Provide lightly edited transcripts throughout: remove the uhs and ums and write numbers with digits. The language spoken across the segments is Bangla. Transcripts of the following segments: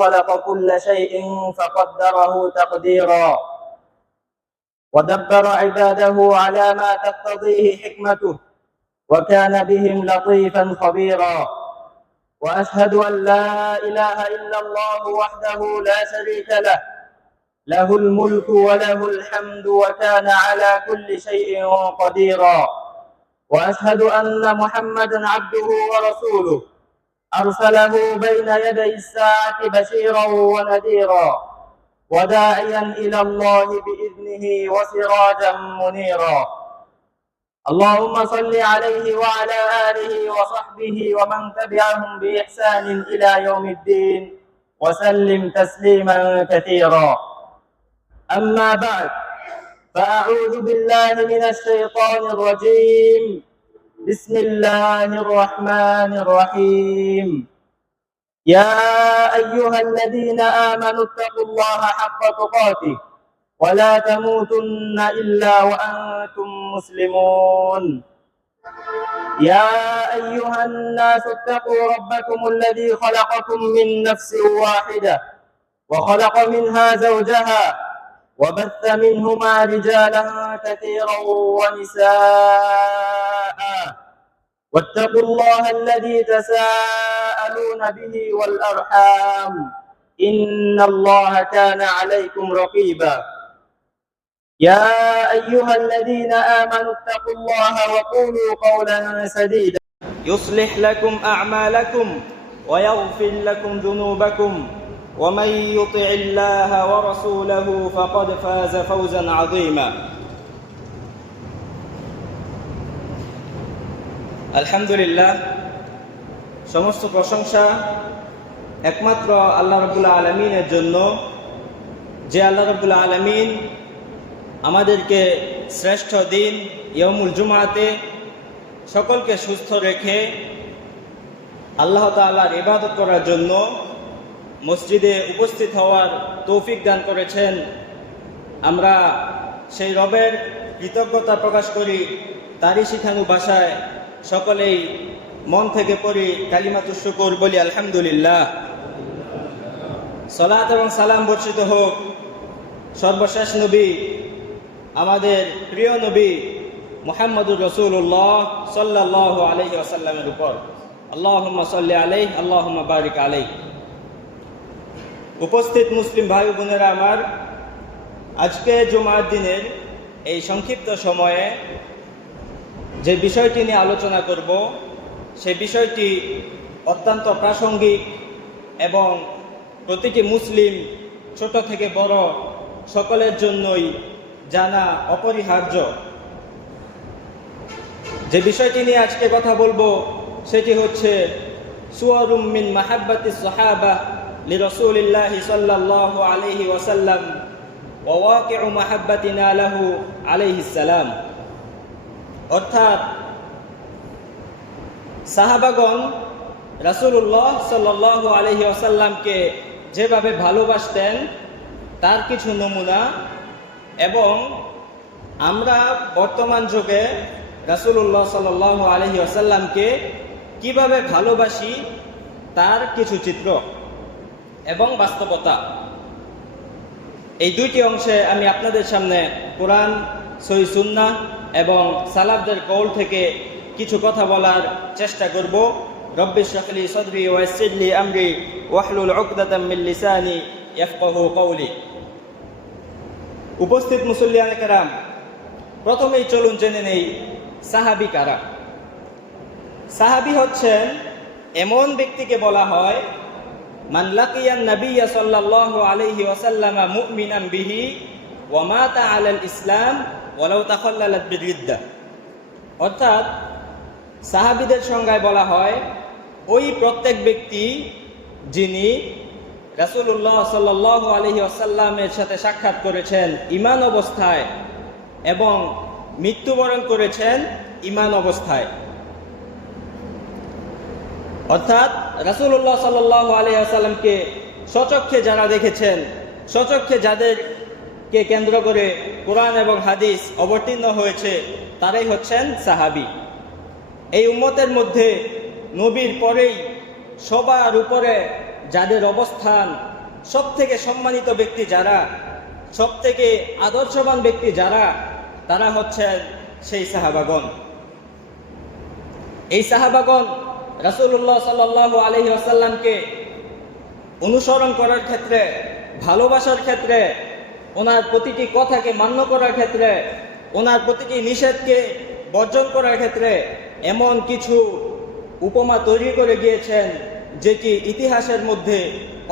خلق كل شيء فقدره تقديرا ودبر عباده على ما تقتضيه حكمته وكان بهم لطيفا خبيرا وأشهد أن لا إله إلا الله وحده لا شريك له الملك وله الحمد وكان على كل شيء قديرا وأشهد أن محمدا عبده ورسوله أرسله بين يدي الساعة بشيرا ونذيرا وداعيا إلى الله بإذنه وسراجا منيرا اللهم صل عليه وعلى آله وصحبه ومن تبعهم بإحسان إلى يوم الدين وسلم تسليما كثيرا أما بعد فأعوذ بالله من الشيطان الرجيم بسم الله الرحمن الرحيم يا أيها الذين آمنوا اتقوا الله حق تقاته ولا تموتن إلا وأنتم مسلمون يا أيها الناس اتقوا ربكم الذي خلقكم من نفس واحدة وخلق منها زوجها وبث منهما رجالا كثيرا ونساء واتقوا الله الذي تساءلون به والأرحام إن الله كان عليكم رقيبا يا أيها الذين آمنوا اتقوا الله وقولوا قولا سديدا يصلح لكم أعمالكم ويغفر لكم ذنوبكم ومن يطع الله ورسوله فقد فاز فوزا عظيما আলহামদুলিল্লাহ সমস্ত প্রশংসা একমাত্র আল্লাহ রাব্বুল আলামিনের জন্য, যে আল্লাহ রাব্বুল আলামিন আমাদেরকে শ্রেষ্ঠ দিন ইয়াউমুল জুমআতে সকলকে সুস্থ রেখে আল্লাহ তাআলার ইবাদত করার জন্য মসজিদে উপস্থিত হওয়ার তৌফিক দান করেছেন। আমরা সেই রবের কৃতজ্ঞতা প্রকাশ করি। তারই শিখানু ভাষায় সকলেই মন থেকে পড়ি কালিমাতুশ শুকর, বলি আলহামদুলিল্লাহ। সালাত এবং সালাম বর্ষিত হোক সর্বশেষ নবী, আমাদের প্রিয় নবী মুহাম্মদুর রাসূলুল্লাহ সাল্লাল্লাহু আলাইহি ওয়াসাল্লামের উপর। আল্লাহুম্মা সাল্লি আলাইহি আল্লাহুম্মা বারিক আলাইহি। উপস্থিত মুসলিম ভাই বোনেরা আমার, আজকে জুমার দিনের এই সংক্ষিপ্ত সময়ে যে বিষয়টি নিয়ে আলোচনা করব, সেই বিষয়টি অত্যন্ত প্রাসঙ্গিক এবং প্রতিটি মুসলিম ছোট থেকে বড় সকলের জন্যই জানা অপরিহার্য। যে বিষয়টি নিয়ে আজকে কথা বলবো সেটি হচ্ছে সুওয়ারুম মিন মাহাব্বাতিস সাহাবা লিরাসূলিল্লাহি সাল্লাল্লাহু আলাইহি ওয়াসাল্লাম ওয়া ওয়াকিউ মাহাব্বাতিনা লাহু আলাইহিস সালাম। অর্থাৎ সাহাবাগণ রাসূলুল্লাহ সাল্লাল্লাহু আলাইহি ওয়াসাল্লামকে যেভাবে ভালোবাসতেন তার কিছু নমুনা, এবং আমরা বর্তমান যুগে রাসূলুল্লাহ সাল্লাল্লাহু আলাইহি ওয়াসাল্লামকে কিভাবে ভালোবাসি তার কিছু চিত্র এবং বাস্তবতা। এই দুইটি অংশে আমি আপনাদের সামনে কোরআন, সহিহ সুন্নাহ এবং সালাফদের কওল থেকে কিছু কথা বলার চেষ্টা করব। রব্বি ইশরাহ লি সাদরি ওয়া ইয়াসসির লি আমরি ওয়াহলুল উকদাতাম মিন লিসানি ইয়াফকাহু কওলি। উপস্থিত মুসল্লিয়ানে কেরাম, প্রথমেই চলুন জেনে নেই সাহাবী কারা। সাহাবী হচ্ছেন এমন ব্যক্তিকে বলা হয় মান লাকিয়ান নাবিয়্য সাল্লাল্লাহু আলাইহি ওয়াসাল্লাম মুমিনান বিহি ওয়া মাতা আলাল ইসলাম ওয়ালাউ তাখাল্লালাত বিরিদ্দা। অর্থাৎ সাহাবীদের সংজ্ঞায় বলা হয় ওই প্রত্যেক ব্যক্তি যিনি রাসূলুল্লাহ সাল্লাল্লাহু আলাইহি ওয়াসাল্লামের সাথে সাক্ষাৎ করেছেন ঈমান অবস্থায় এবং মৃত্যুবরণ করেছেন ঈমান অবস্থায়। অর্থাৎ রাসূলুল্লাহ সাল্লাল্লাহু আলাইহি ওয়াসাল্লামকে স্বচক্ষে যারা দেখেছেন, স্বচক্ষে যাদেরকে কেন্দ্র করে কোরআন এবং হাদিস অবতীর্ণ হয়েছে, তারাই হচ্ছেন সাহাবী। এই উম্মতের মধ্যে নবীর পরেই সবার উপরে যাদের অবস্থান সব থেকে সম্মানিত ব্যক্তি যারা, সব থেকে আদর্শবান ব্যক্তি যারা, তারা হচ্ছেন সেই সাহাবাগণ। এই সাহাবাগণ রাসূলুল্লাহ সাল্লাল্লাহু আলাইহি ওয়াসাল্লামকে অনুসরণ করার ক্ষেত্রে, ভালোবাসার ক্ষেত্রে, ওনার প্রতিটি কথাকে মান্য করার ক্ষেত্রে, ওনার প্রতিটি নিষেধকে বর্জন করার ক্ষেত্রে এমন কিছু উপমা তৈরি করে গিয়েছেন যেটি ইতিহাসের মধ্যে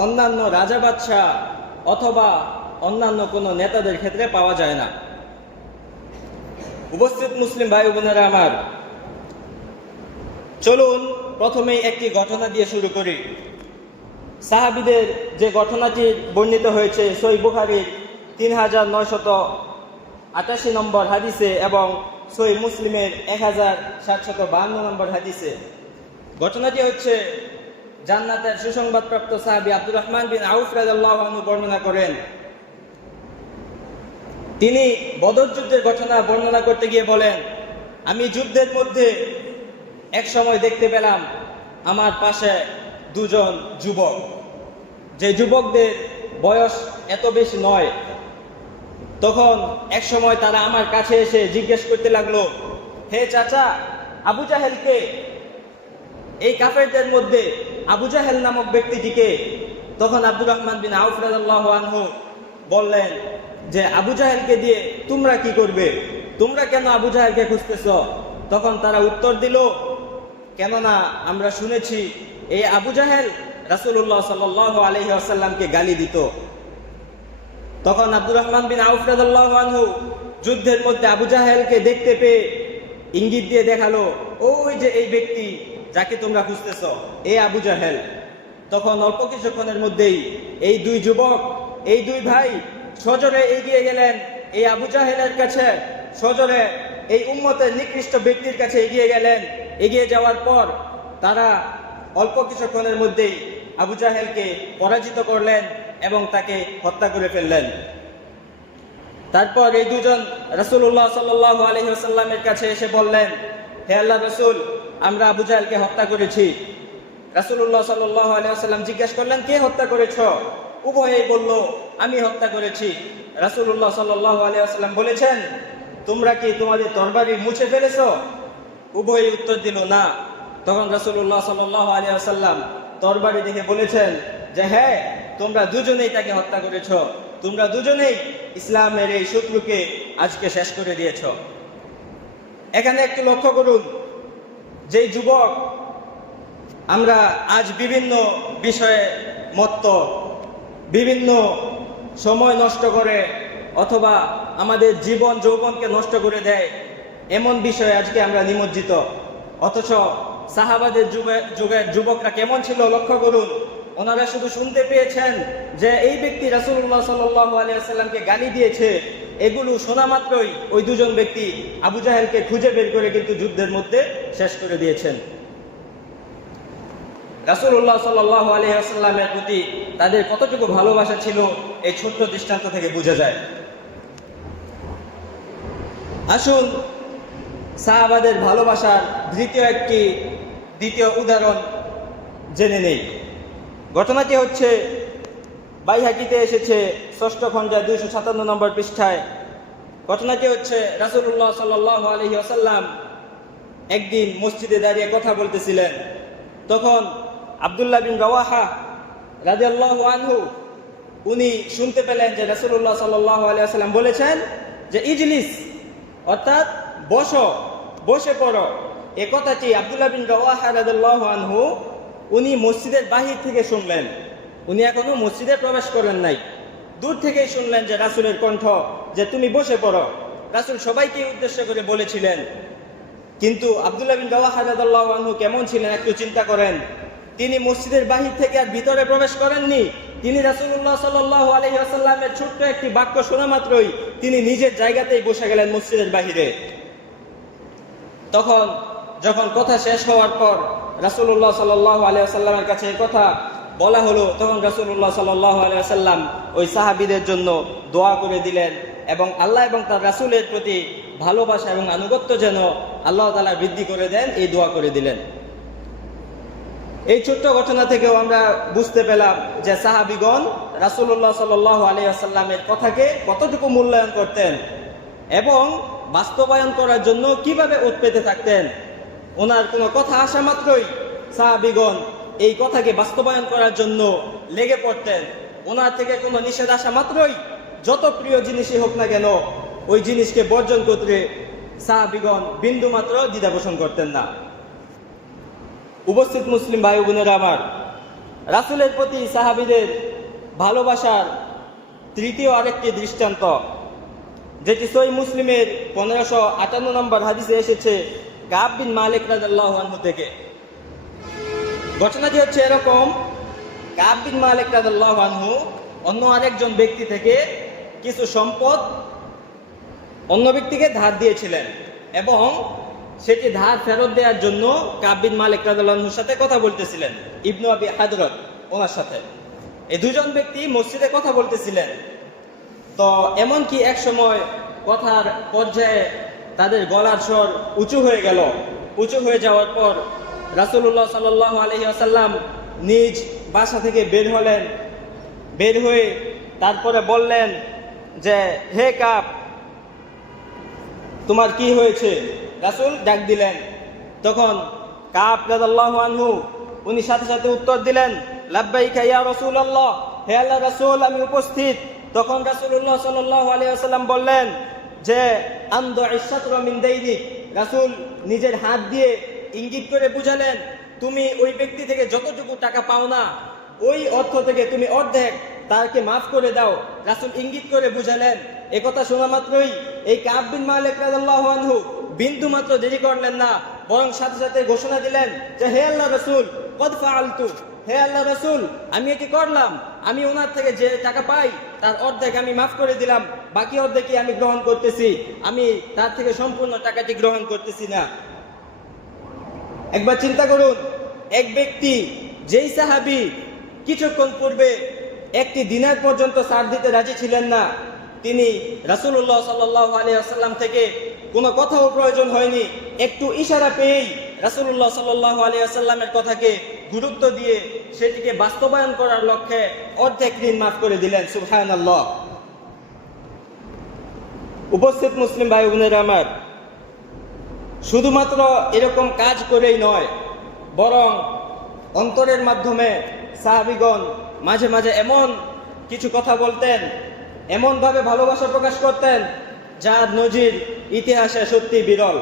অন্যান্য রাজা বাদশাহ অথবা অন্যান্য কোনো নেতাদের ক্ষেত্রে পাওয়া যায় না। উপস্থিত মুসলিম ভাই বোনেরা আমার, চলুন প্রথমেই একটি ঘটনা দিয়ে শুরু করি। সাহাবীদের যে ঘটনাটি বর্ণিত হয়েছে সহিহ বুখারীর 3988 নম্বর হাদিসে এবং সহিহ মুসলিমের 1752 নম্বর হাদিসে। ঘটনাটি হচ্ছে জান্নাতের সুসংবাদপ্রাপ্ত সাহাবী আব্দুর রহমান বিন আউফ রাদিয়াল্লাহু আনহু বর্ণনা করেন। তিনি বদর যুদ্ধের ঘটনা বর্ণনা করতে গিয়ে বলেন, আমি যুদ্ধের মধ্যে এক সময় দেখতে পেলাম আমার পাশে দুজন যুবক, যে যুবকদের বয়স এত বেশি নয়। তখন এক সময় তারা আমার কাছে এসে জিজ্ঞেস করতে লাগলো, হে চাচা, আবু জাহেলকে, এই কাফেরদের মধ্যে আবু জাহেল নামক ব্যক্তিটিকে? তখন আব্দুর রহমান বিন আউফ রাদিয়াল্লাহু আনহু বললেন যে আবু জাহেলকে দিয়ে তোমরা কি করবে? তোমরা কেন আবু জাহেলকে খুঁজতেছ? তখন তারা উত্তর দিল, কেননা আমরা শুনেছি এই আবু জাহেল রাসূলুল্লাহ সাল্লাল্লাহু আলাইহি ওয়াসাল্লামকে গালি দিত। তখন আব্দুর রহমান বিন আউফ রাদিয়াল্লাহু আনহু যুদ্ধের মধ্যে আবু জাহেলকে দেখতে পেয়ে ইঙ্গিত দিয়ে দেখালো, ওই যে এই ব্যক্তি যাকে তোমরা খুঁজতেছ, এই আবু জাহেল। তখন অল্প কিছুক্ষণের মধ্যেই এই দুই যুবক, এই দুই ভাই সজোরে এগিয়ে গেলেন এই আবু জাহেলের কাছে, সজোরে এই উম্মতের নিকৃষ্ট ব্যক্তির কাছে এগিয়ে গেলেন। এগিয়ে যাওয়ার পর তারা অল্প কিছুক্ষণের মধ্যেই আবু জাহেলকে পরাজিত করলেন এবং তাকে হত্যা করে ফেললেন। তারপর এই দুজন রাসূলুল্লাহ সাল্লাল্লাহু আলাইহি ওয়াসাল্লামের কাছে এসে বললেন, হে আল্লাহর রাসূল, আমরা আবু জাহেলকে হত্যা করেছি। রাসূলুল্লাহ সাল্লাল্লাহু আলাইহি ওয়াসাল্লাম জিজ্ঞেস করলেন, কে হত্যা করেছো? উভয়েই বলল, আমি হত্যা করেছি। রাসূলুল্লাহ সাল্লাল্লাহু আলাইহি ওয়াসাল্লাম বলেছেন, তোমরা কি তোমাদের তরবারি মুছে ফেলেছো? উভয়ই উত্তর দিল, না। তখন রাসূলুল্লাহ সাল্লাল্লাহু আলাইহি ওয়াসাল্লাম তরবারি দেখে বলেছেন যে হ্যাঁ, তোমরা দুজনেই তাকে হত্যা করেছ, তোমরা দুজনেই ইসলামের এই শত্রুকে আজকে শেষ করে দিয়েছ। এখানে একটু লক্ষ্য করুন, যেই যুবক আমরা আজ বিভিন্ন বিষয়ে মত্ত, বিভিন্ন সময় নষ্ট করে অথবা আমাদের জীবন যৌবনকে নষ্ট করে দেয়, এমন বিষয়ে আজকে আমরা নিমজ্জিত। অথচ সাহাবাদের যুগের যুবকরা কেমন ছিল লক্ষ্য করুন। ওনারা শুধু শুনতে পেয়েছেন যে এই ব্যক্তি রাসূলুল্লাহ সাল্লাল্লাহু আলাইহি ওয়াসাল্লামকে গালি দিয়েছে, এগুলো শোনা মাত্রই ওই দুজন ব্যক্তি আবু জাহেলকে খুঁজে বের করে কিন্তু যুদ্ধের মধ্যে শেষ করে দিয়েছেন। রাসূলুল্লাহ সাল্লাল্লাহু আলাইহি ওয়াসাল্লামের প্রতি তাদের কতটুকু ভালোবাসা ছিল এই ছোট্ট দৃষ্টান্ত থেকে বোঝা যায়। আসুন সাহাবাদের ভালোবাসার দ্বিতীয় উদাহরণ জেনে নেই। ঘটনাটি হচ্ছে বাইহাকিতে এসেছে 6ষ্ঠ খণ্ডে 257 নম্বর পৃষ্ঠায়। ঘটনাটি হচ্ছে রাসূলুল্লাহ সাল্লাল্লাহু আলাইহি ওয়াসাল্লাম একদিন মসজিদে দাঁড়িয়ে কথা বলতেছিলেন। তখন আব্দুল্লাহ বিন রাওয়াহা রাদিয়াল্লাহু আনহু উনি শুনতে পেলেন যে রাসূলুল্লাহ সাল্লাল্লাহু আলাইহি ওয়াসাল্লাম বলেছেন যে ইজলিস, অর্থাৎ বসে পড়ো। এ কথাটি আব্দুল্লাহ বিন রাওয়াহা রাদিয়াল্লাহু আনহু উনি মসজিদের বাহির থেকে শুনলেন। উনি এখনো মসজিদে প্রবেশ করেন নাই, দূর থেকেই শুনলেন যে রাসূলের কণ্ঠ যে তুমি বসে পড়ো। রাসূল সবাইকে উদ্দেশ্য করে বলেছিলেন, কিন্তু আব্দুল্লাহ বিন রাওয়াহা রাদিয়াল্লাহু আনহু কেমন ছিলেন একটু চিন্তা করেন। তিনি মসজিদের বাহির থেকে আর ভিতরে প্রবেশ করেননি। তিনি রাসূলুল্লাহ সাল্লাল্লাহু আলাইহি ওয়াসাল্লামের ছোট্ট একটি বাক্য শোনা মাত্রই তিনি নিজের জায়গাতেই বসে গেলেন মসজিদের বাহিরে। তখন যখন কথা শেষ হওয়ার পর রাসূলুল্লাহ সাল্লাল্লাহু আলাইহি ওয়াসাল্লামের কাছে এই কথা বলা হলো, তখন রাসূলুল্লাহ সাল্লাল্লাহু আলাইহি ওয়াসাল্লাম ওই সাহাবীদের জন্য দোয়া করে দিলেন এবং আল্লাহ এবং তার রাসূলের প্রতি ভালোবাসা এবং আনুগত্য যেন আল্লাহ তাআলা বৃদ্ধি করে দেন, এই দোয়া করে দিলেন। এই ছোট্ট ঘটনা থেকেও আমরা বুঝতে পেলাম যে সাহাবিগণ রাসূলুল্লাহ সাল্লাল্লাহু আলাইহি ওয়াসাল্লামের কথাকে কতটুকু মূল্যায়ন করতেন এবং বাস্তবায়ন করার জন্য কিভাবে ওত পেতে থাকতেন। ওনার কোনো কথা আসা মাত্রই সাহাবিগণ এই কথাকে বাস্তবায়ন করার জন্য লেগে পড়তেন। ওনার থেকে কোনো নিষেধ আসা মাত্রই যত প্রিয় জিনিসই হোক না কেন ওই জিনিসকে বর্জন করতে সাহাবিগণ বিন্দুমাত্র দ্বিধা পোষণ করতেন না। উপস্থিত মুসলিম ভাই বোনেরা আমার, রাসূলের প্রতি সাহাবীদের ভালোবাসার তৃতীয় আরেকটি দৃষ্টান্ত, যেটি সহিহ মুসলিমের 1558 নম্বর হাদিসে এসেছে কাব বিন মালিক রাদিয়াল্লাহু আনহু থেকে। ঘটনাটি হচ্ছে এরকম, কাব বিন মালিক রাদিয়াল্লাহু আনহু অন্য আরেকজন ব্যক্তি থেকে কিছু সম্পদ অন্য ব্যক্তিকে ধার দিয়েছিলেন এবং সেটি ধার ফেরত দেওয়ার জন্য কাব বিন মালিক রাদিয়াল্লাহু আনহুর সাথে কথা বলতেছিলেন, ইবনু আবি হাদরাত ওনার সাথে। এই দুজন ব্যক্তি মসজিদে কথা বলতেছিলেন। তো এমনকি এক সময় কথার পর্যায়ে তাদের গলার স্বর উঁচু হয়ে গেল। উঁচু হয়ে যাওয়ার পর রাসূলুল্লাহ সাল্লাল্লাহু আলাইহি ওয়াসাল্লাম নিজ বাসা থেকে বের হলেন। বের হয়ে তারপরে বললেন যে, হে কাব, তোমার কি হয়েছে? রাসূল ডাক দিলেন। তখন কাব রাদিয়াল্লাহু আনহু উনি সাথে সাথে উত্তর দিলেন, লাব্বাইকা ইয়া রাসূলুল্লাহ, হে আল্লাহর রাসূল আমি উপস্থিত। তখন রাসূলুল্লাহ সাল্লাল্লাহু আলাইহি ওয়াসাল্লাম বললেন যে, আমদু'আশ শাতরা মিন দাইনিক। রাসূল নিজের হাত দিয়ে ইঙ্গিত করে বুঝালেন, তুমি ওই ব্যক্তি থেকে যতটুকু টাকা পাও না ওই অর্থ থেকে তুমি অর্ধেক তাকে মাফ করে দাও। রাসূল ইঙ্গিত করে বুঝালেন। একথা শোনা মাত্রই এই কাব বিন মালিক রাদিয়াল্লাহু আনহু বিন্দু মাত্র দেরি করলেন না, বরং সাথে সাথে ঘোষণা দিলেন যে, হে আল্লাহর রাসূল, কদ ফাআলতু, হে আল্লাহর রাসূল আমি এটি করলাম। আমি ওনার থেকে যে টাকা পাই তার অর্ধেক আমি মাফ করে দিলাম, বাকি অর্ধেকই আমি গ্রহণ করতেছি, আমি তার থেকে সম্পূর্ণ টাকাটি গ্রহণ করতেছি না। একবার চিন্তা করুন, এক ব্যক্তি যেই সাহাবী কিছুক্ষণ পূর্বে একটি দিনার পর্যন্ত ছাড় দিতে রাজি ছিলেন না, তিনি রাসূলুল্লাহ সাল্লাল্লাহু আলাইহি ওয়াসাল্লাম থেকে কোনো কথাও প্রয়োজন হয়নি, একটু ইশারা পেয়েই রাসূলুল্লাহ সাল্লাল্লাহু আলাইহি ওয়াসাল্লামের কথাকে গুরুত্ব দিয়ে সেটিকে বাস্তবায়ন করার লক্ষ্যে অর্ধেক ঋণ মাফ করে দিলেন। সুবহানাল্লাহ। উপস্থিত মুসলিম ভাই বোনেরা আমার, শুধুমাত্র এরকম কাজ করেই নয়, বরং অন্তরের মাধ্যমে সাহাবীগণ মাঝে মাঝে এমন কিছু কথা বলতেন, এমনভাবে ভালোবাসা প্রকাশ করতেন যার নজির ইতিহাসে সত্যি বিরল।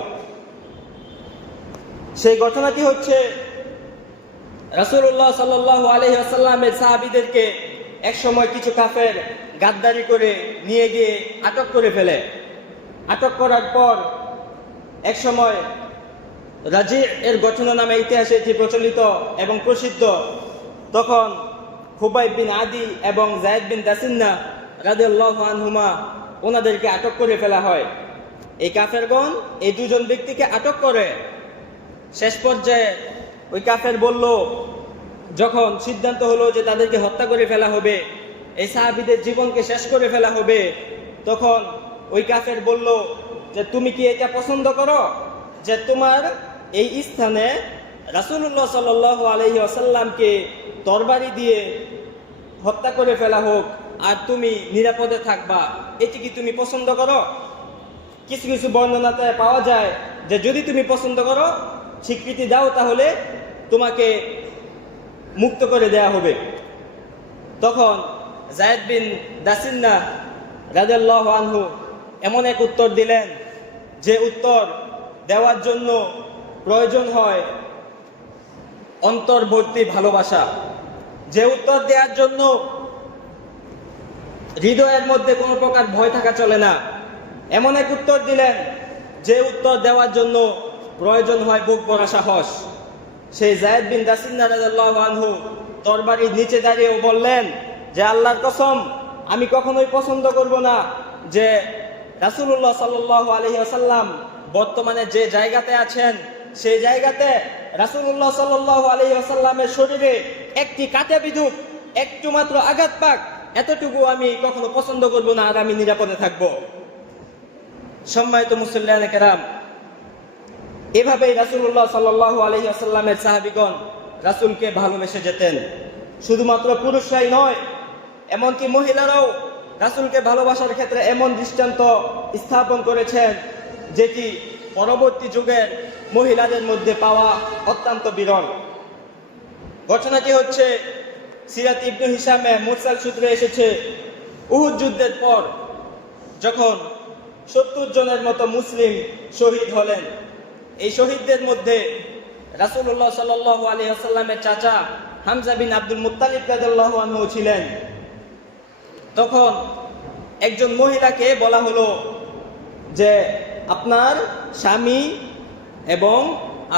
সেই ঘটনাটি হচ্ছে রাসূলুল্লাহ সাল্লাল্লাহু আলাইহি ওয়াসাল্লামের সাহাবীদেরকে এক সময় কিছু কাফের গাদ্দারি করে নিয়ে গিয়ে আটক করে ফেলে। আটক করার পর এক সময় রাজি এর ঘটনা নামে ইতিহাসে এটি প্রচলিত এবং প্রসিদ্ধ। তখন খুবাইব বিন আদি এবং যায়েদ বিন দাসিন্না রাদিয়াল্লাহু আনহুমা ওনাদেরকে আটক করে ফেলা হয়। এই কাফেরগণ এই দুজন ব্যক্তিকে আটক করে। শেষ পর্যায়ে ওই কাফের বলল, যখন সিদ্ধান্ত হলো যে তাদেরকে হত্যা করে ফেলা হবে, এই সাহাবীদের জীবনকে শেষ করে ফেলা হবে, তখন ওই কাফের বলল যে, তুমি কি এটা পছন্দ করো যে তোমার এই স্থানে রাসূলুল্লাহ সাল্লাল্লাহু আলাইহি ওয়াসাল্লামকে তরবারি দিয়ে হত্যা করে ফেলা হোক আর তুমি নিরাপদে থাকবা, এটি কি তুমি পছন্দ করো? কিছু কিছু বর্ণনাতে পাওয়া যায় যে যদি তুমি পছন্দ করো, স্বীকৃতি দাও, তাহলে তোমাকে মুক্ত করে দেয়া হবে। তখন যায়েদ বিন দাসিন্না রাদিয়াল্লাহু আনহু এমন এক উত্তর দিলেন যে উত্তর দেওয়ার জন্য প্রয়োজন হয় অন্তর্বর্তী ভালোবাসা, যে উত্তর দেওয়ার জন্য হৃদয়ের মধ্যে কোনো প্রকার ভয় থাকা চলে না। এমন এক উত্তর দিলেন যে উত্তর দেওয়ার জন্য প্রয়োজন হয় বুক ভরা সাহস। সেই যায়েদ বিন দাসিন্না রাদিয়াল্লাহু আনহু তরবারির নিচে দাঁড়িয়েও বললেন যে, আল্লাহর কসম, আমি কখনোই পছন্দ করব না যে রাসূলুল্লাহ সাল্লাল্লাহু আলাইহি ওয়াসাল্লাম বর্তমানে যে জায়গাতে আছেন সেই জায়গাতে রাসূলুল্লাহ সাল্লাল্লাহু আলাইহি ওয়াসাল্লামের শরীরে একটি কাঁটা বিঁধুক, একটু মাত্র আঘাত পাক, এতটুকু আমি কখনো পছন্দ করব না, আর আমি নিরাপদে থাকব। সম্মানিত মুসল্লিয়ানে কেরাম, এভাবেই রাসূলুল্লাহ সাল্লাল্লাহু আলাইহি ওয়াসাল্লামের সাহাবীগণ রাসূলকে ভালোবেসে যেতেন। শুধুমাত্র পুরুষরাই নয়, এমনকি মহিলারাও রাসূলকে ভালোবাসার ক্ষেত্রে এমন দৃষ্টান্ত স্থাপন করেছেন যেটি পরবর্তী যুগের মহিলাদের মধ্যে পাওয়া অত্যন্ত বিরল। ঘটনাটি হচ্ছে সিরাত ইবনে হিশামে মুরসাল সূত্রে এসেছে, উহুদ যুদ্ধের পর যখন 70 জনের মতো মুসলিম শহীদ হলেন, এই শহীদদের মধ্যে রাসূলুল্লাহ সাল্লাল্লাহু আলাইহি ওয়াসাল্লামের চাচা হামজা বিন আব্দুল মুত্তালিব রাদিয়াল্লাহু আনহু ছিলেন। তখন একজন মহিলাকে বলা হলো যে আপনার স্বামী এবং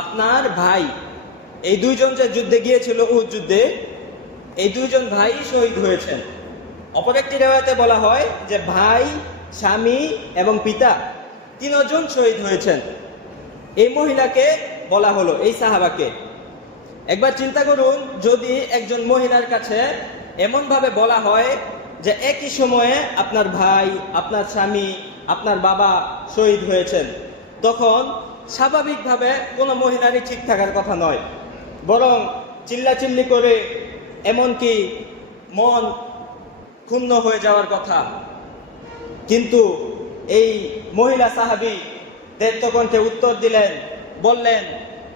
আপনার ভাই, এই দুইজন যে যুদ্ধে গিয়েছিল উহুদ যুদ্ধে, এই দুইজন ভাই শহীদ হয়েছেন। অপর একটি রিওয়ায়াতে বলা হয় যে ভাই, স্বামী এবং পিতা তিনজন শহীদ হয়েছেন। এই মহিলাকে বলা হলো, এই সাহাবাকে। একবার চিন্তা করুন, যদি একজন মহিলার কাছে এমনভাবে বলা হয় যে একই সময়ে আপনার ভাই, আপনার স্বামী, আপনার বাবা শহীদ হয়েছেন, তখন স্বাভাবিকভাবে কোনো মহিলারই ঠিক থাকার কথা নয়, বরং চিল্লাচিল্লি করে এমনকি মন ক্ষুণ্ণ হয়ে যাওয়ার কথা। কিন্তু এই মহিলা সাহাবীদের তখনকে উত্তর দিলেন, বললেন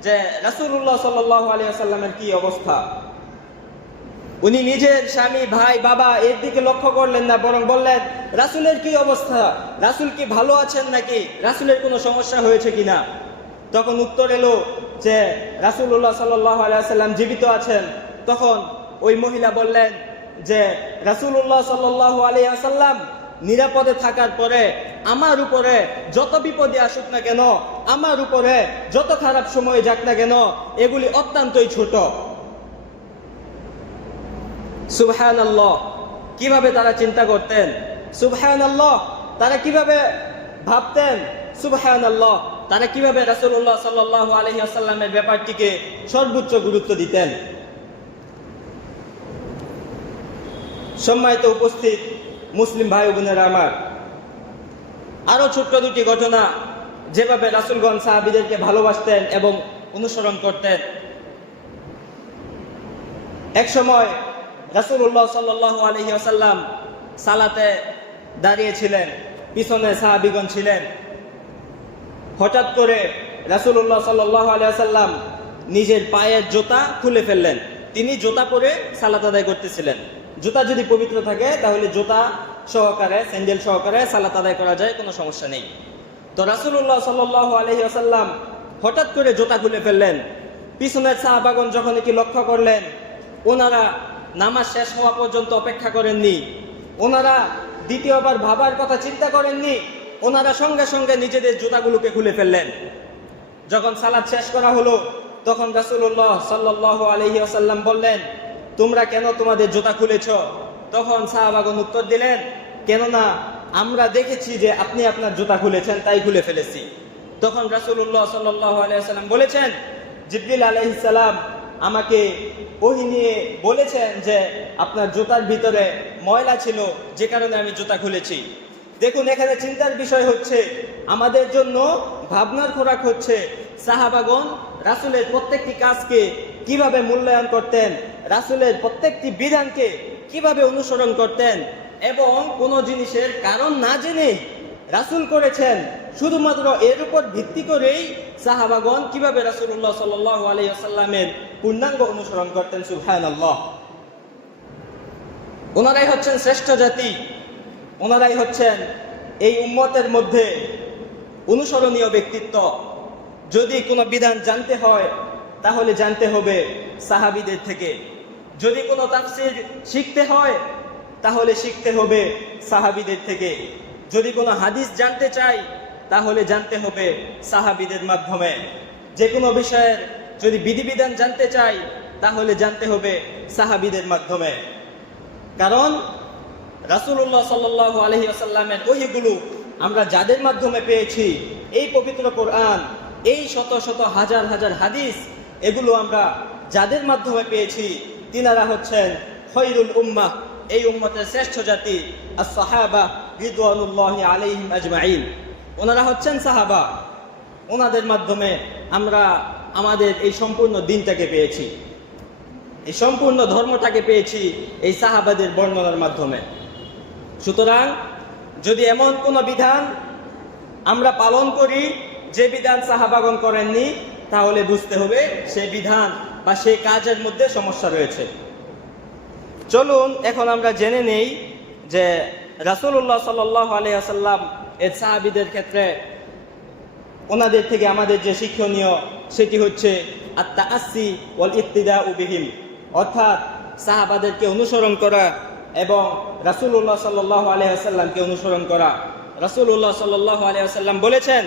যে রাসূলুল্লাহ সাল্লাল্লাহু আলাইহি ওয়াসাল্লামের কি অবস্থা। উনি নিজের স্বামী, ভাই, বাবা এর দিকে লক্ষ্য করলেন না, বরং বললেন রাসূলের কি অবস্থা, রাসূল কি ভালো আছেন নাকি, রাসূলের কোনো সমস্যা হয়েছে কিনা। তখন উত্তর এলো যে রাসূলুল্লাহ সাল্লাল্লাহু আলাইহি ওয়াসাল্লাম জীবিত আছেন। তখন ওই মহিলা বললেন যে রাসূলুল্লাহ সাল্লাল্লাহু আলাইহি ওয়াসাল্লাম নিরাপদে থাকার পরে আমার উপরে যত বিপদে আসুক না কেন, আমার উপরে যত খারাপ সময় যাক না কেন, এগুলি অত্যন্তই ছোট। সুবহানাল্লাহ, কিভাবে তারা চিন্তা করতেন, সুবহানাল্লাহ, তারা কিভাবে ভাবতেন, সুবহানাল্লাহ, তারা কিভাবে রাসূলুল্লাহ সাল্লাল্লাহু আলাইহি ওয়াসাল্লামের ব্যাপারটিকে সর্বোচ্চ গুরুত্ব দিতেন। সম্মানিত উপস্থিত মুসলিম ভাই বোনেরা আমার, আরো ছোট্ট দুটি ঘটনা যেভাবে রাসূলগণ সাহাবীদেরকে ভালোবাসতেন এবং অনুসরণ করতেন। এক সময় রাসূলুল্লাহ সাল্লাল্লাহু আলাইহি ওয়াসাল্লাম সালাতে দাঁড়িয়েছিলেন, পিছনে সাহাবীগণ ছিলেন। হঠাৎ করে রাসূলুল্লাহ সাল্লাল্লাহু আলাইহি ওয়াসাল্লাম নিজের পায়ের জুতা খুলে ফেললেন। তিনি জুতা পরে সালাত আদায় করতেছিলেন। জুতা যদি পবিত্র থাকে তাহলে জুতা সহকারে, স্যান্ডেল সহকারে সালাত আদায় করা যায়, কোনো সমস্যা নেই। তো রাসূলুল্লাহ সাল্লাল্লাহু আলাইহি ওয়াসাল্লাম হঠাৎ করে জুতা খুলে ফেললেন। পিছনের সাহাবাগণ যখন এটি লক্ষ্য করলেন, ওনারা নামাজ শেষ হওয়া পর্যন্ত অপেক্ষা করেননি, ওনারা দ্বিতীয়বার ভাবার কথা চিন্তা করেননি, ওনারা সঙ্গে সঙ্গে নিজেদের জুতাগুলোকে খুলে ফেললেন। যখন সালাত শেষ করা হলো, তখন রাসূলুল্লাহ সাল্লাল্লাহু আলাইহি ওয়াসাল্লাম বললেন, তোমরা কেন তোমাদের জুতা খুলেছ? তখন সাহাবাগণ উত্তর দিলেন, কেননা আমরা দেখেছি যে আপনি আপনার জুতা খুলেছেন, তাই খুলে ফেলেছি। তখন রাসূলুল্লাহ সাল্লাল্লাহু আলাইহি ওয়াসাল্লাম বলেছেন, জিবরিল আলাইহিস সালাম আমাকে ওহী নিয়ে বলেছেন যে আপনার জুতার ভিতরে ময়লা ছিল, যে কারণে আমি জুতা খুলেছি। দেখুন, এখানে চিন্তার বিষয় হচ্ছে, আমাদের জন্য ভাবনার খোরাক হচ্ছে সাহাবাগণ রাসূলের প্রত্যেকটি কাজকে কিভাবে মূল্যায়ন করতেন, রাসূলের প্রত্যেকটি বিধানকে কিভাবে অনুসরণ করতেন, এবং কোনো জিনিসের কারণ না জেনে রাসূল করেছেন, শুধুমাত্র এর উপর ভিত্তি করেই সাহাবাগণ কিভাবে রাসূলুল্লাহ সাল্লাল্লাহু আলাইহি ওয়াসাল্লামের পূর্ণাঙ্গ অনুসরণ করতেন। সুবহানাল্লাহ, ওনারাই হচ্ছেন শ্রেষ্ঠ জাতি, ওনারাই হচ্ছেন এই উম্মতের মধ্যে অনুসরণীয় ব্যক্তিত্ব। যদি কোনো বিধান জানতে হয় তাহলে জানতে হবে সাহাবীদের থেকে, যদি কোনো তাফসীর শিখতে হয় তাহলে শিখতে হবে সাহাবীদের থেকে, যদি কোনো হাদিস জানতে চাই তাহলে জানতে হবে সাহাবীদের মাধ্যমে, যে কোনো বিষয়ের যদি বিধিবিধান জানতে চাই তাহলে জানতে হবে সাহাবীদের মাধ্যমে। কারণ রাসূলুল্লাহ সাল্লাল্লাহু আলাইহি ওয়াসাল্লামের ওহীগুলো আমরা যাদের মাধ্যমে পেয়েছি, এই পবিত্র কোরআন, এই শত শত হাজার হাজার হাদিস, এগুলো আমরা যাদের মাধ্যমে পেয়েছি তিনারা হচ্ছেন খৈরুল উম্মাহ, এই উম্মতের শ্রেষ্ঠ জাতি, আস-সাহাবা রিদওয়ানুল্লাহি আলাইহিম আজমাইন। ওনারা হচ্ছেন সাহাবা, ওনাদের মাধ্যমে আমরা আমাদের এই সম্পূর্ণ দিনটাকে পেয়েছি। এই সম্পূর্ণ ধর্মটাকে পেয়েছি এই সাহাবাদের বর্ণনার মাধ্যমে। সুতরাং যদি এমন কোনো বিধান আমরা পালন করি যে বিধান সাহাবাগণ করেননি, তাহলে বুঝতে হবে সেই বিধান বা সেই কাজের মধ্যে সমস্যা রয়েছে। চলুন এখন আমরা জেনে নেই যে রাসূলুল্লাহ সাল্লাল্লাহু আলাইহি ওয়াসাল্লাম এর সাহাবীদের ক্ষেত্রে ওনাদের থেকে আমাদের যে শিক্ষণীয় সেটি হচ্ছে আত-তাআসসি ওয়াল ইক্তিদাউ বিহিম, অর্থাৎ সাহাবাদেরকে অনুসরণ করা এবং রাসূলুল্লাহ সাল্লাল্লাহু আলাইহি ওয়াসাল্লামকে অনুসরণ করা। রাসূলুল্লাহ সাল্লাল্লাহু আলাইহি ওয়াসাল্লাম বলেছেন,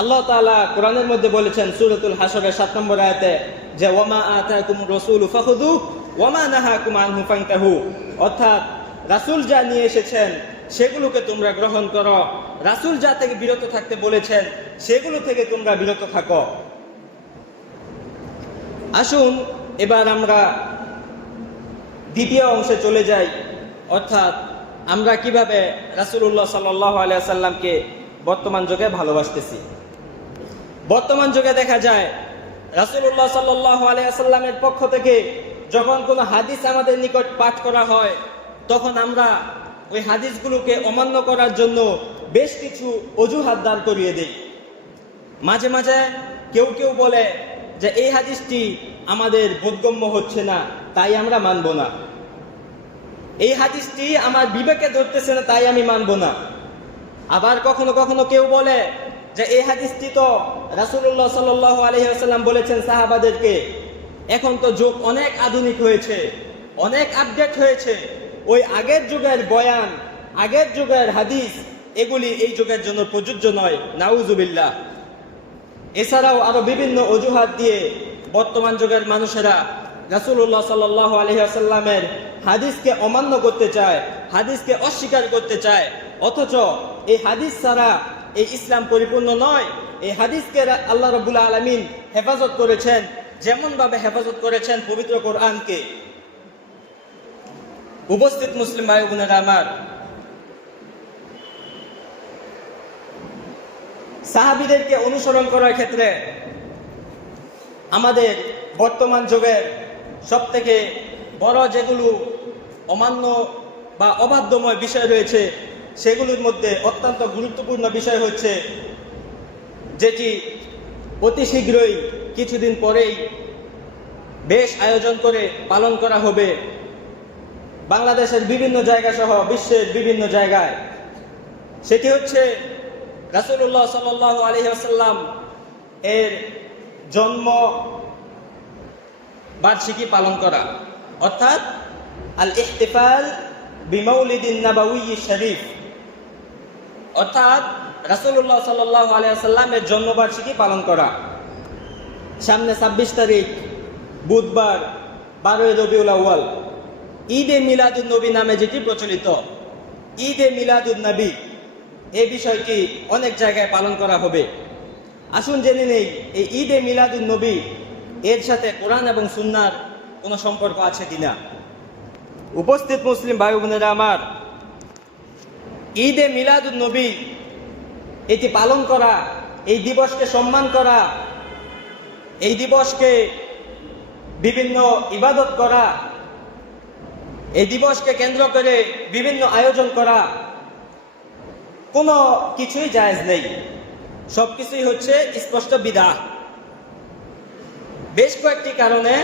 আল্লাহ তাআলা কোরআনের মধ্যে বলেছেন সূরাতুল হাশরের 7 নম্বর আয়াতে যে ওয়ামা আতাকুমুর রাসূলু ফাখুযু ওয়ামা নাহাকুম আনহু ফান্তাহু, অর্থাৎ রাসূল যা নিয়ে এসেছেন সেগুলোকে তোমরা গ্রহণ করো, রাসূল যা থেকে বিরত থাকতে বলেছেন সেগুলো থেকে তোমরা বিরত থাকো। আসুন এবার আমরা দ্বিতীয় অংশে চলে যাই, অর্থাৎ আমরা কিভাবে রাসূলুল্লাহ সাল্লাল্লাহু আলাইহি ওয়াসাল্লামকে বর্তমান যুগে ভালোবাসতেছি। বর্তমান যুগে দেখা যায় রাসূলুল্লাহ সাল্লাল্লাহু আলাইহি ওয়াসাল্লামের পক্ষ থেকে যখন কোনো হাদিস আমাদের নিকট পাঠ করা হয়, তখন আমরা ওই হাদিসগুলোকে অমান্য করার জন্য বেশ কিছু অজুহাত দাঁড় করিয়ে দেই। মাঝে মাঝে কেউ কেউ বলে যে এই হাদিসটি আমাদের বোধগম্য হচ্ছে না, তাই আমরা মানব না। এই হাদিসটি আমার বিবেকে ধরতেছে না, তাই আমি মানব না। আবার কখনো কখনো কেউ বলে যে এই হাদিসটি তো রাসূলুল্লাহ সাল্লাল্লাহু আলাইহি ওয়াসাল্লাম বলেছেন সাহাবাদেরকে, এখন তো যুগ অনেক আধুনিক হয়েছে, অনেক আপডেট হয়েছে, ওই আগের যুগের বয়ান, আগের যুগের হাদিস এগুলি এই যুগের জন্য প্রযোজ্য নয়, নাউজুবিল্লাহ। এছাড়াও আরো বিভিন্ন অজুহাত দিয়ে বর্তমান যুগের মানুষেরা রাসূলুল্লাহ সাল্লাল্লাহু আলাইহি ওয়াসাল্লামের হাদিসকে অমান্য করতে চায়, হাদিসকে অস্বীকার করতে চায়, অথচ এই হাদিস ছাড়া এই ইসলাম পরিপূর্ণ নয়। এই হাদিসকে আল্লাহ রাব্বুল আলামিন হেফাজত করেছেন, যেমন ভাবে হেফাজত করেছেন পবিত্র কোরআনকে। উপস্থিত মুসলিম ভাই বোনেরা আমার, সাহাবীদেরকে অনুসরণ করার ক্ষেত্রে আমাদের বর্তমান যুগের সবথেকে বড় যেগুলো অমান্য বা অবাধ্যময় বিষয় রয়েছে, সেগুলোর মধ্যে অত্যন্ত গুরুত্বপূর্ণ বিষয় হচ্ছে, যেটি অতি শীঘ্রই কিছুদিন পরেই বেশ আয়োজন করে পালন করা হবে বাংলাদেশের বিভিন্ন জায়গা সহ বিশ্বের বিভিন্ন জায়গায়। সেটি হচ্ছে রাসূলুল্লাহ সাল্লাল্লাহু আলাইহি ওয়াসাল্লাম এর জন্ম বার্ষিকী পালন করা, অর্থাৎ আল ইহতিফাল বিমাউলিদিন নাবাউয়্যি শরীফ, অর্থাৎ রাসূলুল্লাহ সাল্লাল্লাহু আলাইহি ওয়াসাল্লামের জন্মবার্ষিকী পালন করা। সামনে 26 তারিখ বুধবার 12 রবিউল আউয়াল ঈদে মিলাদুন নবী নামে যেটি প্রচলিত, ঈদে মিলাদুন নবী, এই বিষয়টি অনেক জায়গায় পালন করা হবে। আসুন জেনে নেই এই ঈদে মিলাদুন নবী এর সাথে কোরআন এবং সুন্নাহর কোনো সম্পর্ক আছে কিনা। উপস্থিত মুসলিম ভাই বোনেরা আমার, ঈদে মিলাদুন নবী এটি পালন করা, এই দিবসকে সম্মান করা, এই দিবসকে বিভিন্ন ইবাদত করা, এই দিবসকে কেন্দ্র করে বিভিন্ন আয়োজন করা, কোনো কিছুই জায়েজ নেই, সবকিছুই হচ্ছে স্পষ্ট বিদআত। বেশ কয়েকটি কারণে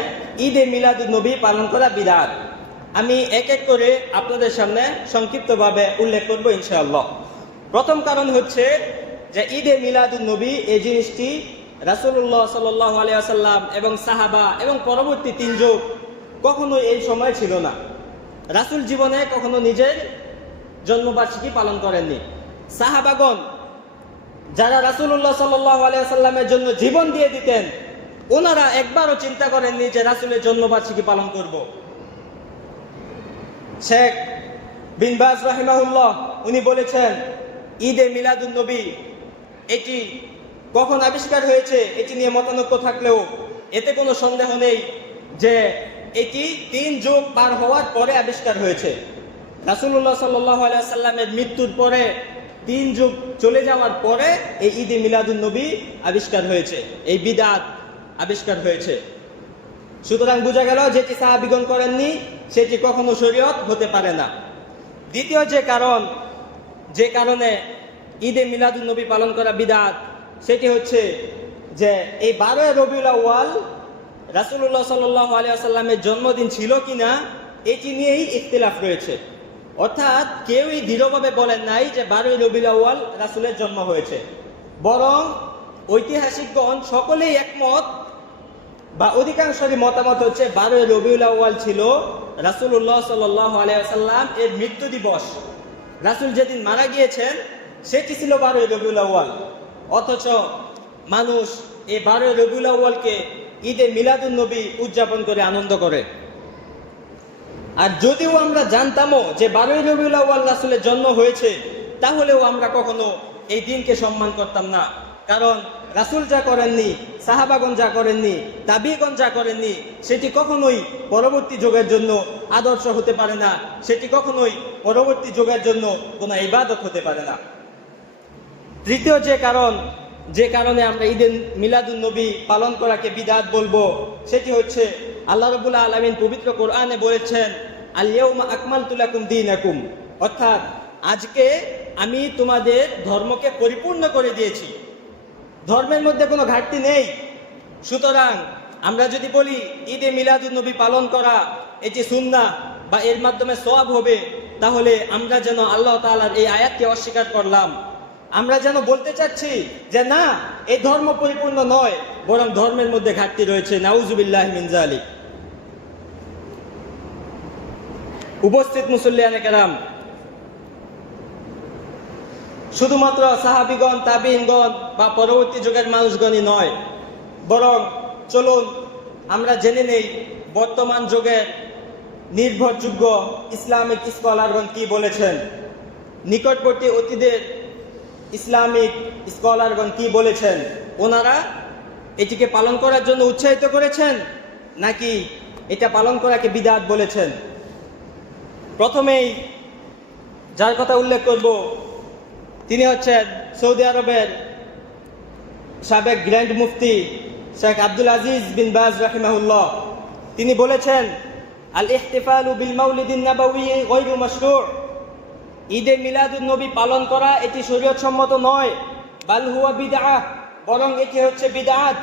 ঈদে মিলাদুন নবী পালন করা বিদআত। আমি এক এক করে আপনাদের সামনে সংক্ষিপ্তভাবে উল্লেখ করব ইনশাআল্লাহ। প্রথম কারণ হচ্ছে যে ঈদে মিলাদুন নবী এই জিনিসটি রাসূলুল্লাহ সাল্লাল্লাহু আলাইহি ওয়াসাল্লাম এবং সাহাবা এবং পরবর্তী 3 যুগ কখনোই এই সময় ছিল না। রাসূল জীবনে কখনো নিজের জন্মবার্ষিকী পালন করেননি। সাহাবাগণ যারা রাসূলুল্লাহ সাল্লাল্লাহু আলাইহি ওয়াসাল্লামের জন্য জীবন দিয়ে দিতেন, ওনারা একবারও চিন্তা করেননি যে রাসূলের জন্মবার্ষিকী পালন করব। শেখ বিন বাজ রাহিমাহুল্লাহ উনি বলেছেন ঈদে মিলাদুন নবী এটি কখন আবিষ্কার হয়েছে এটি নিয়ে মতানৈক্য থাকলেও এতে কোনো সন্দেহ নেই যে এটি 3 যুগ পার হওয়ার পরে আবিষ্কার হয়েছে। রাসূলুল্লাহ সাল্লাল্লাহু আলাইহি ওয়াসাল্লামের মৃত্যুর পরে 3 যুগ চলে যাওয়ার পরে এই ঈদে মিলাদুন নবী আবিষ্কার হয়েছে, এই বিদআত আবিষ্কার হয়েছে। সুতরাং বোঝা গেল যেটি সাহাবিগণ করেননি সেটি কখনো শরীয়ত হতে পারে না। দ্বিতীয় যে কারণে ঈদে মিলাদুন নবী পালন করা বিদআত, সেটি হচ্ছে যে এই 12 রবিউল আউয়াল রাসূলুল্লাহ সাল্লাল্লাহু আলাইহি ওয়াসাল্লামের জন্মদিন ছিল কিনা এটি নিয়েই ইখতিলাফ রয়েছে। অর্থাৎ কেউই দৃঢ়ভাবে বলেন নাই যে 12 রবিউল আউয়াল রাসূলের জন্ম হয়েছে, বরং ঐতিহাসিকগণ সকলেই একমত বা অধিকাংশেরই মতামত হচ্ছে 12 রবিউল আউয়াল ছিল রাসূলুল্লাহ সাল্লাল্লাহু আলাইহি ওয়াসাল্লাম এর মৃত্যু দিবস। রাসূল যেদিন মারা গিয়েছেন সেটি ছিল 12 রবিউল আউয়াল। অথচ মানুষ এই 12 রবিউল আউয়ালকে ঈদে মিলাদুন নবী উদযাপন করে আনন্দ করে। আর যদিও আমরা জানতামও যে 12 রবিউল আউয়াল রাসূলের জন্ম হয়েছে, তাহলেও আমরা কখনো এই দিনকে সম্মান করতাম না। কারণ রাসূল যা করেননি, সাহাবাগণ যা করেননি, তাবিগণ যা করেননি, সেটি কখনোই পরবর্তী যুগের জন্য আদর্শ হতে পারে না, সেটি কখনোই পরবর্তী যুগের জন্য কোনো ইবাদত হতে পারে না। তৃতীয় যে কারণে আমরা ঈদে মিলাদুন নবী পালন করাকে বিদআত বলবো, সেটি হচ্ছে আল্লাহ রাব্বুল আলামিন পবিত্র কোরআনে বলেছেন, আল ইয়াউমা আকমালতু লাকুম দীনাকুম, অর্থাৎ আজকে আমি তোমাদের ধর্মকে পরিপূর্ণ করে দিয়েছি, ধর্মের মধ্যে কোনো ঘাটতি নেই। সুতরাং আমরা যদি বলি ঈদে মিলাদুন নবী পালন করা এটি সুন্নাহ বা এর মাধ্যমে সওয়াব হবে, তাহলে আমরা যেন আল্লাহ তাআলার এই আয়াতকে অস্বীকার করলাম। আমরা যেন বলতে চাচ্ছি যে না, এই ধর্ম পরিপূর্ণ নয়, বরং ধর্মের মধ্যে ঘাটতি রয়েছে। নাউজুবিল্লাহি মিন যালিক। উপস্থিত মুসল্লিয়ানে কেরাম, শুধুমাত্র সাহাবিগণ, তাবিঈনগণ বা পরবর্তী যুগের মানুষগণই নয়, বরং চলুন আমরা জেনে নেই বর্তমান যুগের নির্ভরযোগ্য ইসলামিক স্কলারগণ কি বলেছেন, নিকটবর্তী অতীতের ইসলামিক স্কলারগণ কি বলেছেন। ওনারা এটিকে পালন করার জন্য উৎসাহিত করেছেন নাকি এটা পালন করাকে বিদআত বলেছেন। প্রথমেই যার কথা উল্লেখ করব তিনি হচ্ছেন সৌদি আরবের সাবেক গ্র্যান্ড মুফতি শেখ আব্দুল আজিজ বিন বাজ রাহিমাহুল্লাহ। তিনি বলেছেন, আল ইহতিফালু বিল মাউলিদিন নাবাউয়ি গায়রু মাশরু', ঈদে মিলাদুন নবী পালন করা এটি শরীয়তসম্মত নয়, বাল হুয়া বিদআহ, বরং এটি হচ্ছে বিদআত।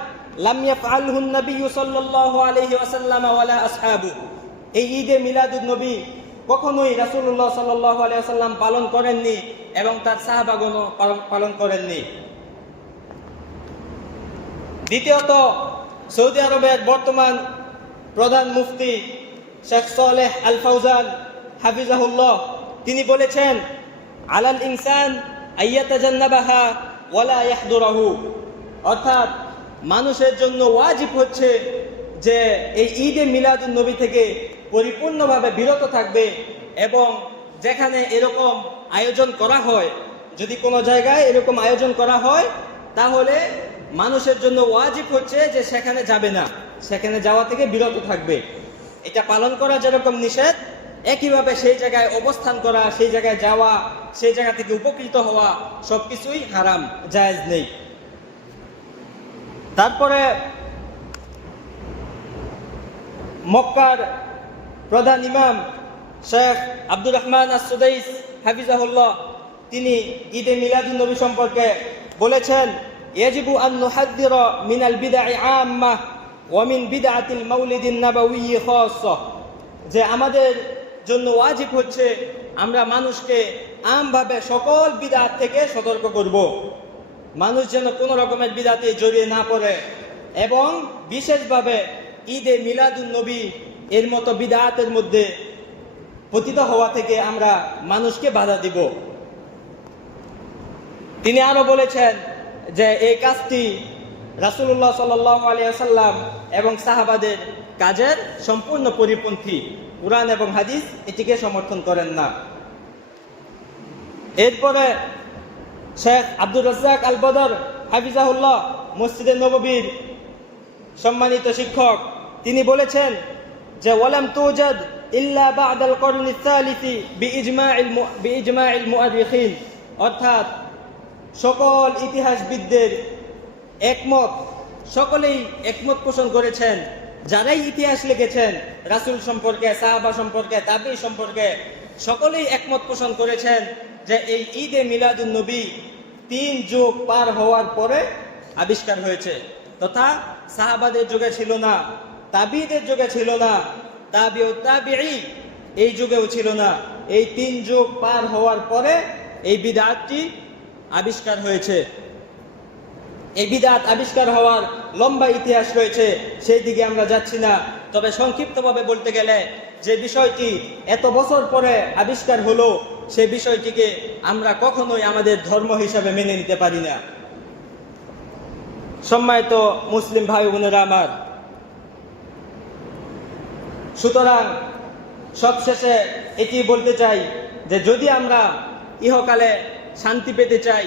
লাম ইয়াফআলহু নবিয়্যু সাল্লাল্লাহু আলাইহি ওয়াসাল্লাম ওয়ালা আসহাবু, এই ঈদে মিলাদুন নবী কখনোই রাসূলুল্লাহ সাল্লাল্লাহু আলাইহি ওয়াসাল্লাম পালন করেননি এবং তার সাহাবাগণও পালন করেননি। দ্বিতীয়ত, সৌদি আরবের বর্তমান প্রধান মুফতি শেখ সালেহ আল ফাউজান হাফিজাহুল্লাহ, তিনি বলেছেন, আলাল ইনসান আইয়াতাজান্নাবাহা ওয়ালা ইয়াহদুরাহু, অর্থাৎ মানুষের জন্য ওয়াজিব হচ্ছে যে এই ঈদে মিলাদুন নবী থেকে পরিপূর্ণভাবে বিরত থাকবে, এবং যেখানে এরকম আয়োজন করা হয়, যদি কোনো জায়গায় এরকম আয়োজন করা হয়, তাহলে মানুষের জন্য ওয়াজিব হচ্ছে যে সেখানে যাবে না, সেখানে যাওয়া থেকে বিরত থাকবে। এটা পালন করা যেরকম নিষেধ, একইভাবে সেই জায়গায় অবস্থান করা, সেই জায়গায় যাওয়া, সেই জায়গা থেকে উপকৃত হওয়া সবকিছুই হারাম, জায়েজ নেই। তারপরে মক্কার প্রধান ইমাম শেখ আব্দুর রহমান আস-সুদাইস হাফিজাহুল্লাহ, তিনি ঈদে মিলাদুন নবী সম্পর্কে বলেছেন, ইয়াজিবু আন নুহাদ্দিরা মিনাল বিদআ আম্মাহ ওয়া মিন বিদআতিল মাউলিদিন নাবাউয়্যি খাসসাহ, যে আমাদের জন্য ওয়াজিব হচ্ছে আমরা মানুষকে আমভাবে সকল বিদআত থেকে সতর্ক করব, মানুষ যেন কোনো রকমের বিদআতে জড়িয়ে না পড়ে, এবং বিশেষভাবে ঈদে মিলাদুন নবী এর মতো বিদআতের মধ্যে পতিত হওয়া থেকে আমরা মানুষকে বাধা দিব। তিনি আরো বলেছেন যে এই কাজটি রাসূলুল্লাহ সাল্লাল্লাহু আলাইহি ওয়াসাল্লাম এবং সাহাবাদের কাজের সম্পূর্ণ পরিপন্থী, কুরআন এবং হাদিস এটিকে সমর্থন করেন না। এরপরে শেখ আব্দুর রাজ্জাক আল বদর হাফিজাহুল্লাহ, মসজিদে নববীর সম্মানিত শিক্ষক, তিনি বলেছেন যে ওয়ালাম তুজাদ ইল্লা বা'দাল করনি সালিসি বিইজমাইল মুআররিখিন, অর্থাৎ সকল ইতিহাসবিদদের একমত, সকলেই একমত পোষণ করেছেন যারাই ইতিহাস লিখেছেন রাসূল সম্পর্কে, সাহাবা সম্পর্কে, তাবী সম্পর্কে, সকলেই একমত পোষণ করেছেন যে এই ঈদে মিলাদুন নবী 3 যুগ পার হওয়ার পরে আবিষ্কার হয়েছে, তথা সাহাবাদের যুগে ছিল না, তাবীদের যুগে ছিল না, তাবিউ তাবিঈ এই যুগেও ছিল না। এই 3 যুগ পার হওয়ার পরে এই বিদআতটি আবিষ্কার হয়েছে। এই বিদআত আবিষ্কার হওয়ার লম্বা ইতিহাস রয়েছে, সেই দিকে আমরা যাচ্ছি না। তবে সংক্ষিপ্তভাবে বলতে গেলে যে বিষয়টি এত বছর পরে আবিষ্কার হলো, সেই বিষয়টিকে আমরা কখনোই আমাদের ধর্ম হিসাবে মেনে নিতে পারি না। সম্মানিত মুসলিম ভাই বোনেরা আমার, সুতরাং সবশেষে এটি বলতে চাই যে যদি আমরা ইহকালে শান্তি পেতে চাই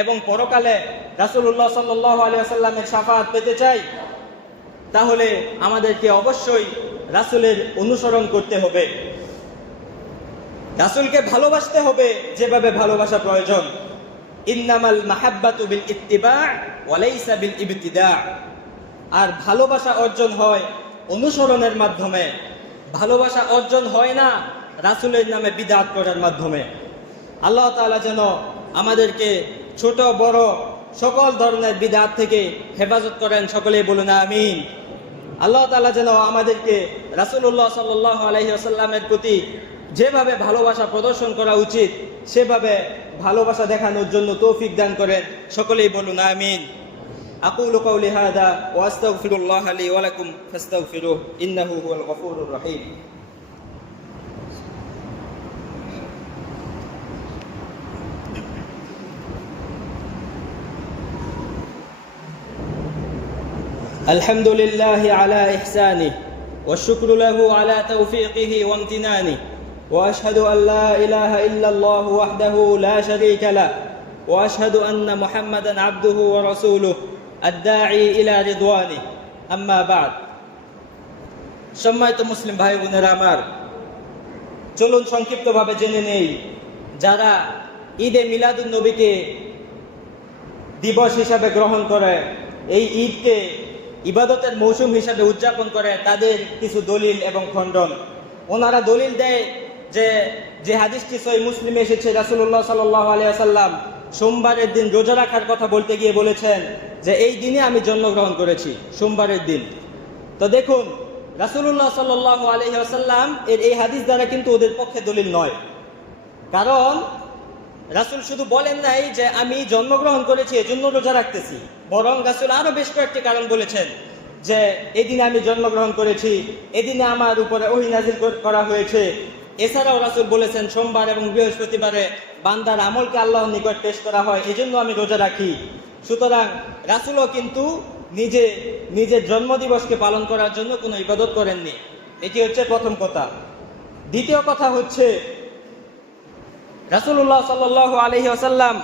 এবং পরকালে রাসূলুল্লাহ সাল্লাল্লাহু আলাইহি ওয়াসাল্লামের শাফাআত পেতে চাই, তাহলে আমাদেরকে অবশ্যই রাসূলের অনুসরণ করতে হবে, রাসূলকে ভালোবাসতে হবে যেভাবে ভালোবাসা প্রয়োজন। ইন্নামাল মাহাব্বাতু বিল ইত্তিবা' ওয়া লাইসা বিল ইবতিদা'। আর ভালোবাসা অর্জন হয় অনুসরণের মাধ্যমে, ভালোবাসা অর্জন হয় না রাসূলের নামে বিদআত করার মাধ্যমে। আল্লাহ তাআলা যেন আমাদেরকে ছোট বড় সকল ধরনের বিদআত থেকে হেফাজত করেন, সকলেই বলুন আমিন। আল্লাহ তাআলা যেন আমাদেরকে রাসূলুল্লাহ সাল্লাল্লাহু আলাইহি ওয়াসাল্লামের প্রতি যেভাবে ভালোবাসা প্রদর্শন করা উচিত সেভাবে ভালোবাসা দেখানোর জন্য তৌফিক দান করেন, সকলেই বলুন আমিন। আকুলু কাউলি হাযা ওয়া আস্তাগফিরুল্লাহ লি ওয়া লাকুম ফাস্তাগফিরুহু ইন্নাহু হুয়াল গফুরুর রহিম। الحمد لله على إحسانه والشكر له على توفيقه وامتنانه وأشهد أن لا إله إلا الله وحده لا شريك له وأشهد أن محمدا عبده ورسوله الداعي إلى رضوانه أما بعد। সম্মানিত মুসলিম ভাই বোনেরা আমার, চলুন সংক্ষিপ্তভাবে জেনে নেই যারা ঈদে মিলাদুন নবীকে দিবস হিসাবে গ্রহণ করে, এই ঈদকে ইবাদতের মৌসুম হিসাবে উদযাপন করে, তাদের কিছু দলিল এবং খণ্ডন। ওনারা দলিল দেয় যে হাদিসটি সহিহ মুসলিমে এসেছে, রাসূলুল্লাহ সাল্লাল্লাহু আলাইহি ওয়াসাল্লাম সোমবারের দিন রোজা রাখার কথা বলতে গিয়ে বলেছেন যে এই দিনে আমি জন্মগ্রহণ করেছি, সোমবারের দিন। তো দেখুন, রাসূলুল্লাহ সাল্লাল্লাহু আলাইহি ওয়াসাল্লাম এর এই হাদিস দ্বারা কিন্তু ওদের পক্ষে দলিল নয়। কারণ রাসূল শুধু বলেন নাই যে আমি জন্মগ্রহণ করেছি এজন্য রোজা রাখতেছি, বরং রাসূল আরো বেশ কয়েকটি কারণ বলেছেন যে এদিনে আমি জন্মগ্রহণ করেছি, এদিনে আমার উপরে ওহী নাযিল করা হয়েছে। এছাড়াও রাসূল বলেছেন সোমবার এবং বৃহস্পতিবারে বান্দার আমলকে আল্লাহর নিকট পেশ করা হয়, এজন্য আমি রোজা রাখি। সুতরাং রাসূলও কিন্তু নিজের জন্মদিবসকে পালন করার জন্য কোনো ইবাদত করেননি। এটি হচ্ছে প্রথম কথা। দ্বিতীয় কথা হচ্ছে রাসূলুল্লাহ সাল্লাল্লাহু আলাইহি ওয়াসাল্লাম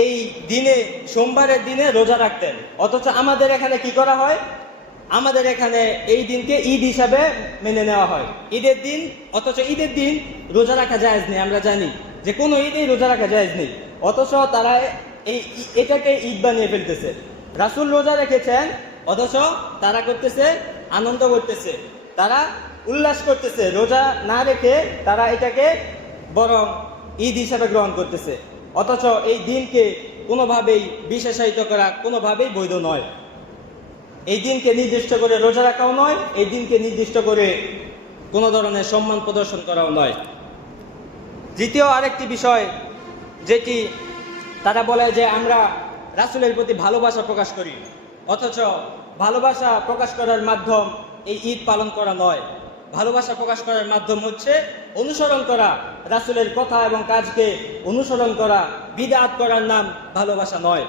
এই দিনে, সোমবারের দিনে রোজা রাখতেন, অথচ আমাদের এখানে কি করা হয়? আমাদের এখানে এই দিনকে ঈদ হিসাবে মেনে নেওয়া হয়, ঈদের দিন। অথচ ঈদের দিন রোজা রাখা জায়েজ নেই, আমরা জানি যে কোনো ঈদেই রোজা রাখা জায়েজ নেই, অথচ তারা এটাকে ঈদ বানিয়ে ফেলতেছে। রাসূল রোজা রেখেছেন, অথচ তারা করতেছে আনন্দ করতেছে, তারা উল্লাস করতেছে। রোজা না রেখে তারা এটাকে বরং ঈদ হিসাবে গ্রহণ করতেছে, অথচ এই দিনকে কোনোভাবেই বিশেষায়িত করা কোনোভাবেই বৈধ নয়। এই দিনকে নির্দিষ্ট করে রোজা রাখাও নয়, এই দিনকে নির্দিষ্ট করে কোনো ধরনের সম্মান প্রদর্শন করাও নয়। দ্বিতীয় আরেকটি বিষয় যেটি তারা বলে যে আমরা রাসূলের প্রতি ভালোবাসা প্রকাশ করি, অথচ ভালোবাসা প্রকাশ করার মাধ্যম এই ঈদ পালন করা নয়। ভালোবাসা প্রকাশ করার মাধ্যম হচ্ছে অনুসরণ করা, রাসূলের কথা এবং কাজকে অনুসরণ করা। বিদআত করার নাম ভালোবাসা নয়।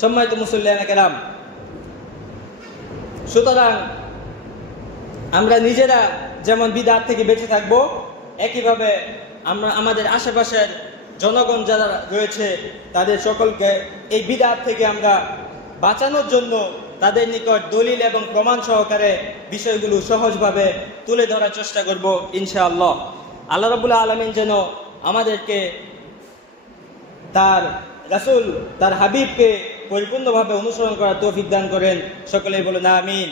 সম্মানিত মুসল্লিয়ানে কেরাম, সুতরাং আমরা নিজেরা যেমন বিদআত থেকে বেঁচে থাকবো, একইভাবে আমরা আমাদের আশেপাশের জনগণ যারা রয়েছে তাদের সকলকে এই বিদআত থেকে আমরা বাঁচানোর জন্য তাদের নিকট দলিল এবং প্রমাণ সহকারে বিষয়গুলো সহজভাবে তুলে ধরার চেষ্টা করব ইনশাআল্লাহ। আল্লাহ রাব্বুল আলামিন যেন আমাদেরকে তার রাসূল, তার হাবিবকে পরিপূর্ণভাবে অনুসরণ করার তৌফিক দান করেন। সকলেই বলুন আমিন।